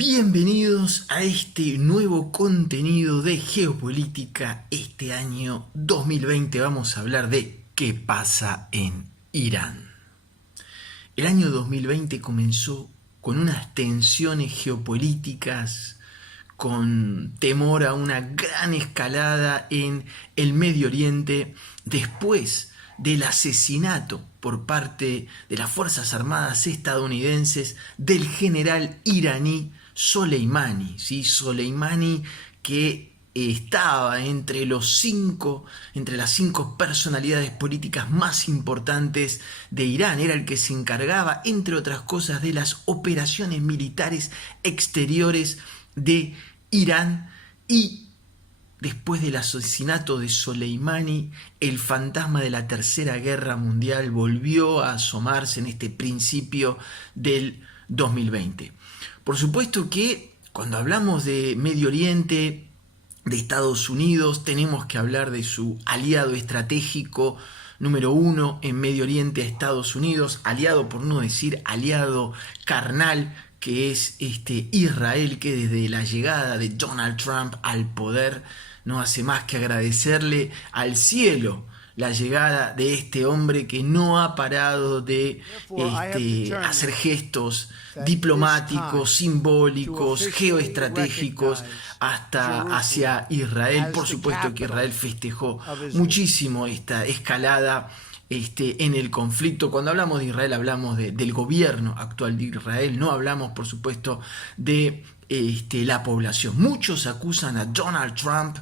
Bienvenidos a este nuevo contenido de geopolítica. Este año 2020 vamos a hablar de qué pasa en Irán. El año 2020 comenzó con unas tensiones geopolíticas, con temor a una gran escalada en el Medio Oriente después del asesinato por parte de las Fuerzas Armadas estadounidenses del general iraní Soleimani, ¿sí? Soleimani, que estaba entre las cinco personalidades políticas más importantes de Irán. Era el que se encargaba, entre otras cosas, de las operaciones militares exteriores de Irán. Y después del asesinato de Soleimani, el fantasma de la Tercera Guerra Mundial volvió a asomarse en este principio del 2020. Por supuesto que cuando hablamos de Medio Oriente, de Estados Unidos, tenemos que hablar de su aliado estratégico número uno en Medio Oriente, Estados Unidos, aliado por no decir aliado carnal, que es Israel, que desde la llegada de Donald Trump al poder no hace más que agradecerle al cielo la llegada de este hombre que no ha parado de hacer gestos diplomáticos, simbólicos, geoestratégicos hacia Israel. Por supuesto que Israel festejó muchísimo esta escalada en el conflicto. Cuando hablamos de Israel hablamos del gobierno actual de Israel, no hablamos por supuesto de la población. Muchos acusan a Donald Trump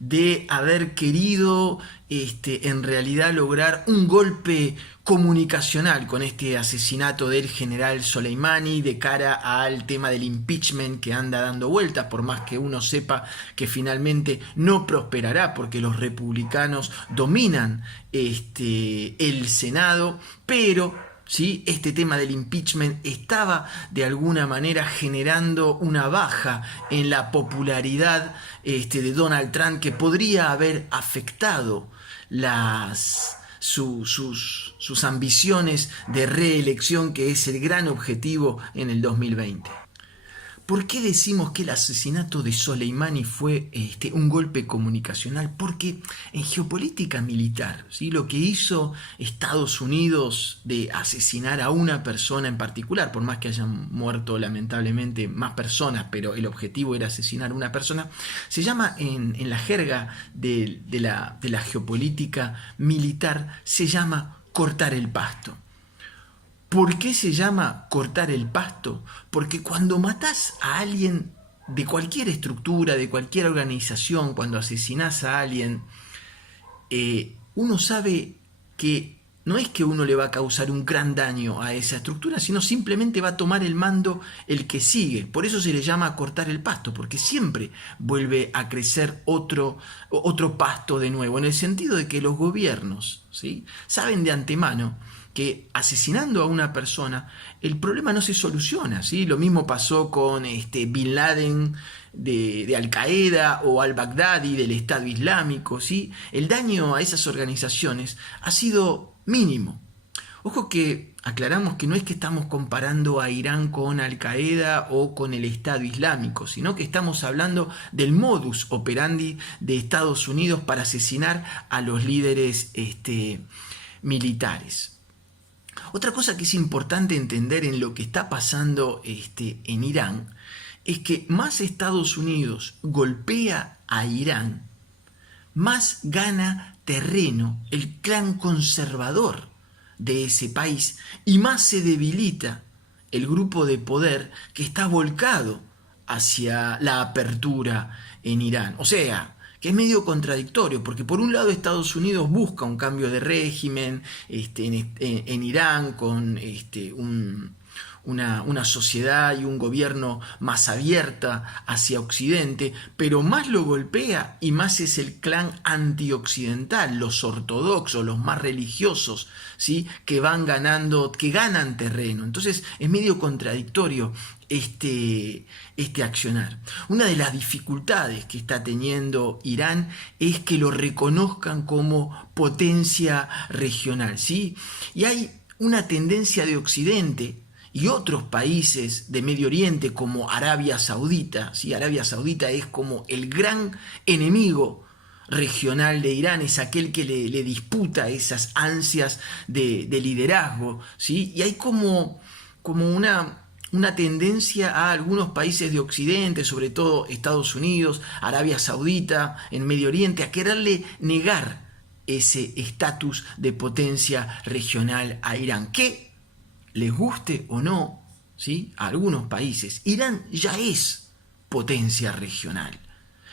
de haber querido en realidad lograr un golpe comunicacional con este asesinato del general Soleimani de cara al tema del impeachment que anda dando vueltas, por más que uno sepa que finalmente no prosperará porque los republicanos dominan el Senado, pero ¿sí? Este tema del impeachment estaba de alguna manera generando una baja en la popularidad de Donald Trump que podría haber afectado sus ambiciones de reelección, que es el gran objetivo en el 2020. ¿Por qué decimos que el asesinato de Soleimani fue un golpe comunicacional? Porque en geopolítica militar, ¿sí? Lo que hizo Estados Unidos de asesinar a una persona en particular, por más que hayan muerto lamentablemente más personas, pero el objetivo era asesinar a una persona, se llama en la jerga de la geopolítica militar, se llama cortar el pasto. ¿Por qué se llama cortar el pasto? Porque cuando matás a alguien de cualquier estructura, de cualquier organización, cuando asesinás a alguien, uno sabe que no es que uno le va a causar un gran daño a esa estructura, sino simplemente va a tomar el mando el que sigue. Por eso se le llama cortar el pasto, porque siempre vuelve a crecer otro pasto de nuevo, en el sentido de que los gobiernos, ¿sí?, saben de antemano que asesinando a una persona el problema no se soluciona, ¿sí? Lo mismo pasó con Bin Laden de Al Qaeda o al-Baghdadi del Estado Islámico, ¿sí? El daño a esas organizaciones ha sido mínimo. Ojo que aclaramos que no es que estamos comparando a Irán con Al Qaeda o con el Estado Islámico, sino que estamos hablando del modus operandi de Estados Unidos para asesinar a los líderes militares. Otra cosa que es importante entender en lo que está pasando en Irán es que más Estados Unidos golpea a Irán, más gana terreno el clan conservador de ese país y más se debilita el grupo de poder que está volcado hacia la apertura en Irán. O sea, que es medio contradictorio, porque por un lado Estados Unidos busca un cambio de régimen en Irán con una sociedad y un gobierno más abierta hacia Occidente, pero más lo golpea y más es el clan antioccidental, los ortodoxos, los más religiosos, ¿sí?, que ganan terreno. Entonces es medio contradictorio este accionar. Una de las dificultades que está teniendo Irán es que lo reconozcan como potencia regional, ¿sí? Y hay una tendencia de Occidente y otros países de Medio Oriente como Arabia Saudita, ¿sí? Arabia Saudita es como el gran enemigo regional de Irán, es aquel que le disputa esas ansias de liderazgo, ¿sí? Y hay como una tendencia a algunos países de Occidente, sobre todo Estados Unidos, Arabia Saudita, en Medio Oriente, a quererle negar ese estatus de potencia regional a Irán, que les guste o no, ¿sí? A algunos países, Irán ya es potencia regional.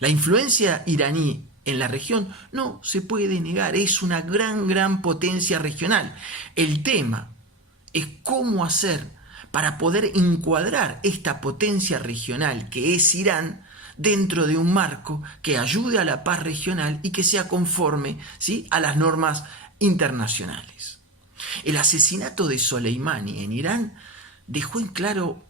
La influencia iraní en la región no se puede negar, es una gran potencia regional. El tema es cómo hacer para poder encuadrar esta potencia regional que es Irán dentro de un marco que ayude a la paz regional y que sea conforme, ¿sí?, a las normas internacionales. El asesinato de Soleimani en Irán dejó en claro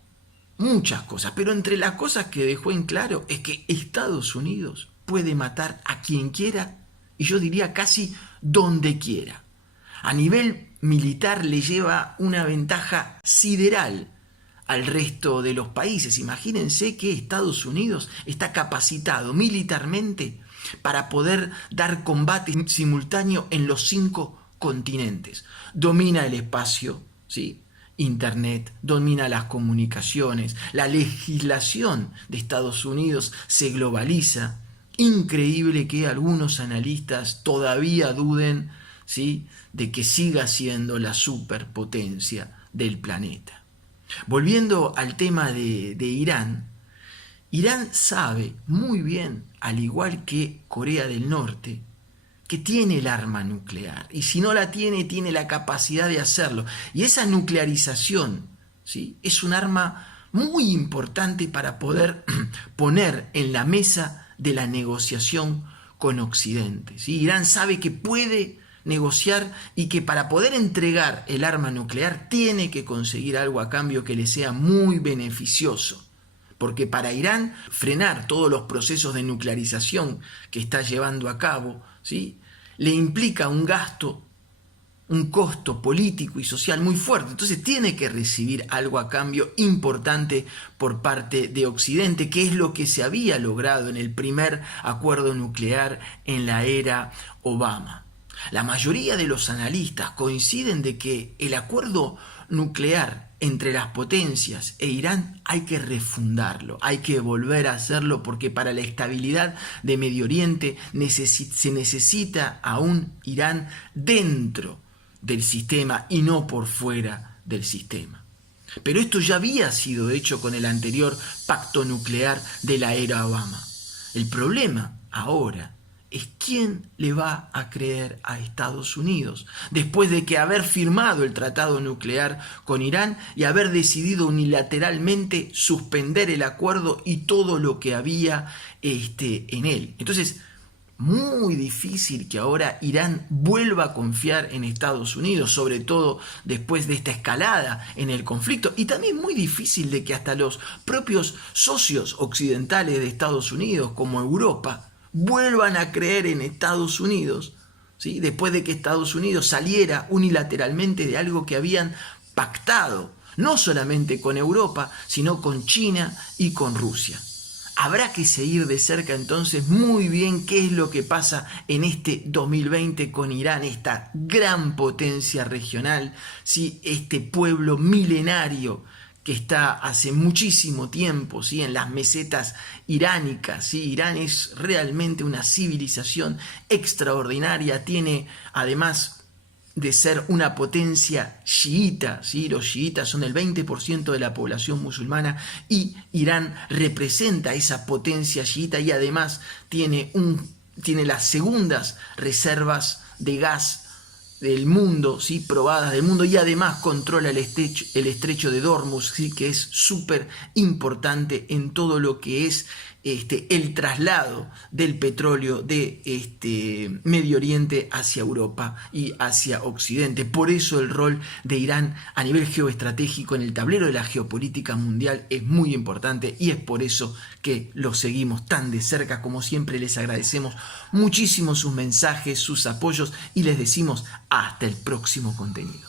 muchas cosas, pero entre las cosas que dejó en claro es que Estados Unidos puede matar a quien quiera, y yo diría casi donde quiera. A nivel militar le lleva una ventaja sideral al resto de los países. Imagínense que Estados Unidos está capacitado militarmente para poder dar combate simultáneo en los 5 continentes. Domina el espacio, ¿sí?, Internet, domina las comunicaciones, la legislación de Estados Unidos se globaliza. Increíble que algunos analistas todavía duden, ¿sí?, de que siga siendo la superpotencia del planeta. Volviendo al tema de Irán, Irán sabe muy bien, al igual que Corea del Norte, que tiene el arma nuclear, y si no la tiene, tiene la capacidad de hacerlo. Y esa nuclearización, ¿sí?, es un arma muy importante para poder poner en la mesa de la negociación con Occidente, ¿sí? Irán sabe que puede negociar y que para poder entregar el arma nuclear tiene que conseguir algo a cambio que le sea muy beneficioso. Porque para Irán frenar todos los procesos de nuclearización que está llevando a cabo, ¿sí?, le implica un gasto, un costo político y social muy fuerte. Entonces tiene que recibir algo a cambio importante por parte de Occidente, que es lo que se había logrado en el primer acuerdo nuclear en la era Obama. La mayoría de los analistas coinciden de que el acuerdo nuclear entre las potencias e Irán hay que refundarlo, hay que volver a hacerlo, porque para la estabilidad de Medio Oriente se necesita a un Irán dentro del sistema y no por fuera del sistema. Pero esto ya había sido hecho con el anterior pacto nuclear de la era Obama. El problema ahora es quién le va a creer a Estados Unidos después de que haber firmado el tratado nuclear con Irán y haber decidido unilateralmente suspender el acuerdo y todo lo que había en él. Entonces, muy difícil que ahora Irán vuelva a confiar en Estados Unidos, sobre todo después de esta escalada en el conflicto, y también muy difícil de que hasta los propios socios occidentales de Estados Unidos, como Europa, vuelvan a creer en Estados Unidos, ¿sí?, después de que Estados Unidos saliera unilateralmente de algo que habían pactado, no solamente con Europa, sino con China y con Rusia. Habrá que seguir de cerca entonces muy bien qué es lo que pasa en este 2020 con Irán, esta gran potencia regional, ¿sí?, este pueblo milenario que está hace muchísimo tiempo, ¿sí?, en las mesetas iránicas, ¿sí? Irán es realmente una civilización extraordinaria, tiene, además de ser una potencia chiita, ¿sí?, los chiitas son el 20% de la población musulmana, y Irán representa esa potencia chiita y además tiene las segundas reservas de gas del mundo, ¿sí?, probadas del mundo, y además controla el estrecho de Hormuz, ¿sí?, que es súper importante en todo lo que es el traslado del petróleo de Medio Oriente hacia Europa y hacia Occidente. Por eso el rol de Irán a nivel geoestratégico en el tablero de la geopolítica mundial es muy importante, y es por eso que lo seguimos tan de cerca. Como siempre, les agradecemos muchísimo sus mensajes, sus apoyos, y les decimos hasta el próximo contenido.